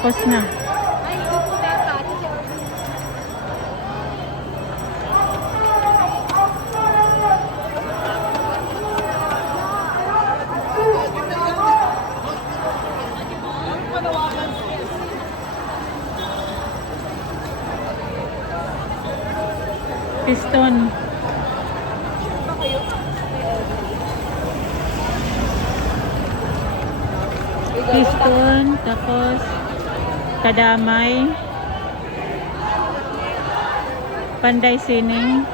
Tapos na. Piston. Piston, tapos kadamay, panday sining,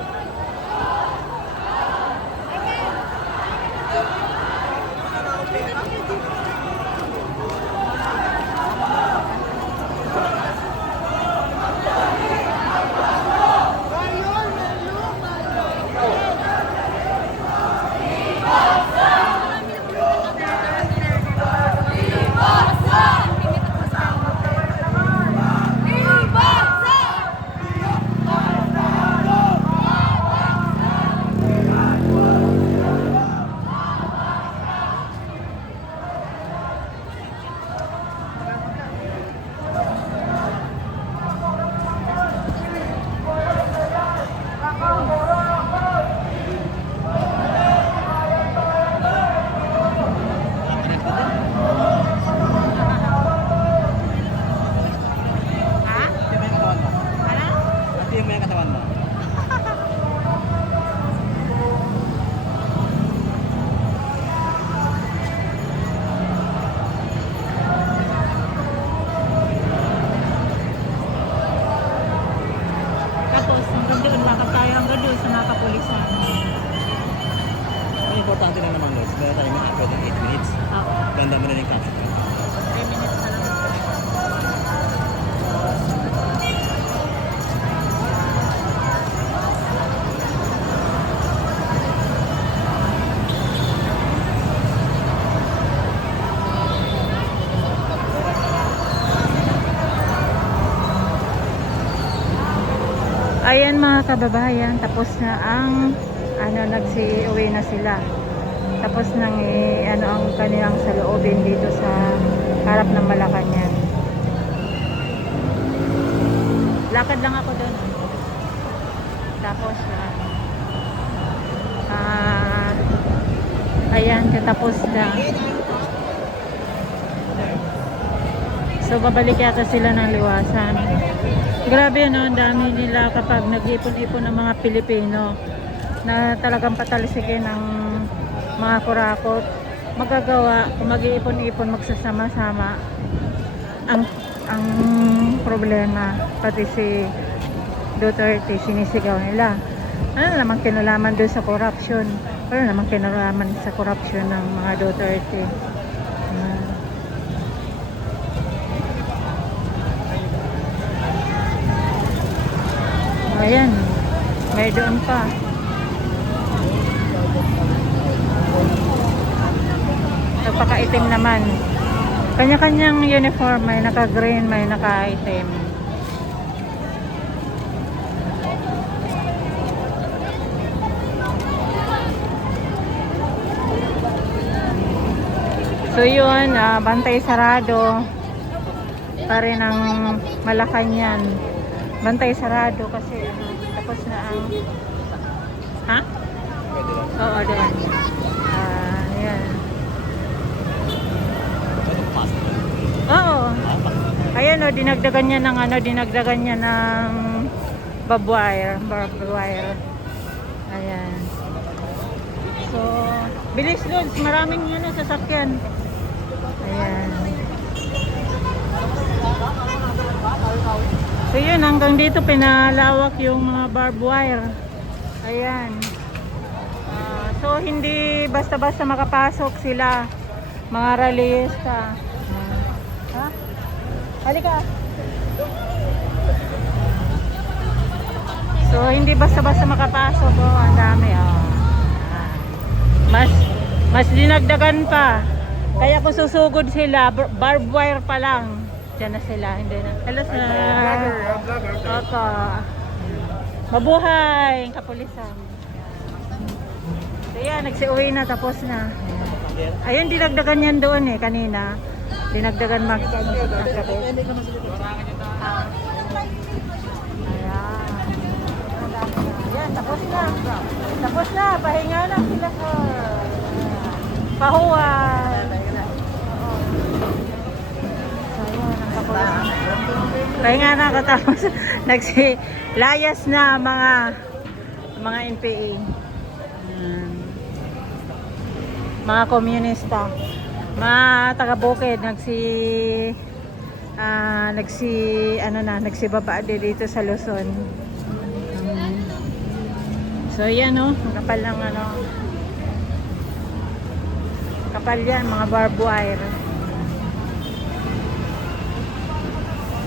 importante lang naman, Lods. Meron tayo may upload ng 8 minutes. Oo, Ganda mo na yung caption. 3 minutes na lang. Ayan mga kababayan, tapos na ang ano nagsi-uwi na sila. Tapos nang i- ano ang kanilang saloobin dito sa harap ng Malacanang. Lakad lang ako doon. Tapos ah ah, ayan, katapos na. So babalik yata sila ng liwasan. Grabe ano, ang dami nila kapag nag-ipon-ipon ng mga Pilipino na talagang patalisikin ng mga kurakot. Magagawa, kung mag-iipon-ipon, magsasama-sama, ang ang problema, pati si Duterte, sinisigaw nila. Ano naman kinalaman doon sa corruption? Wala naman kinalaman sa corruption ng mga Duterte. Ah. Ayan, may doon pa. Nagpaka-itim naman. Kanya-kanyang uniform, may naka-green, may naka-itim. So yun, ah, bantay sarado pa rin ang Malacanang. Bantay sarado kasi tapos na ang Ha? Oo, doon. Ah, yan. Ayan o, dinagdagan niya ng ano, dinagdagan niya ng barbed wire, barbed wire. Ayan. So, bilis Lods, maraming ano, sasakyan. Ayan. So yun, hanggang dito pinalawak yung mga barbed wire. Ayan. Ah, so hindi basta-basta makapasok sila mga rallyista. Ha? Halika. So hindi basta-basta makapasok. Oh, ang dami. Oh. Mas mas dinagdagan pa. Kaya kung susugod sila, bar- barbed wire pa lang. Diyan na sila, hindi na. Hello sir. Opo. Mabuhay, kapulisan. So yan, nagsiuwi na, tapos na. Ayun, dinagdagan yan doon eh, kanina. Dinagdagan mag... Ayan. Tapos na. Tapos na, pahinga na sila ko. Pahuwan. Pahinga na katapos. Nagsi layas na mga mga NPA. Ayan. Mga komunista. Mga taga-bukid nagsi ah nagsi ano na nagsibaba din dito sa Luzon. Um, so yan oh, kapal ng ano. Kapal yan, mga barbed wire.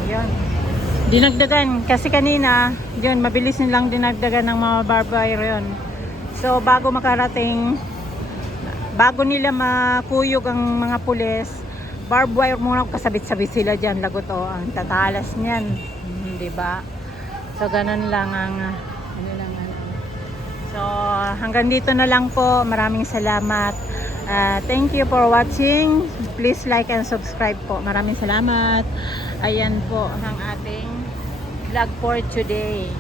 Ayan. Dinagdagan kasi kanina, yun, mabilis nilang dinagdagan ng mga barbed wire yun. So bago makarating, bago nila makuyog ang mga pulis, barbed wire muna kasabit-sabit sila dyan. Lagot o, oh, ang tatalas niyan. Hmm, ba diba? So, ganun lang ang, ano lang. Ah. So, hanggang dito na lang po. Maraming salamat. Uh, thank you for watching. Please like and subscribe po. Maraming salamat. Ayan po ang ating vlog for today.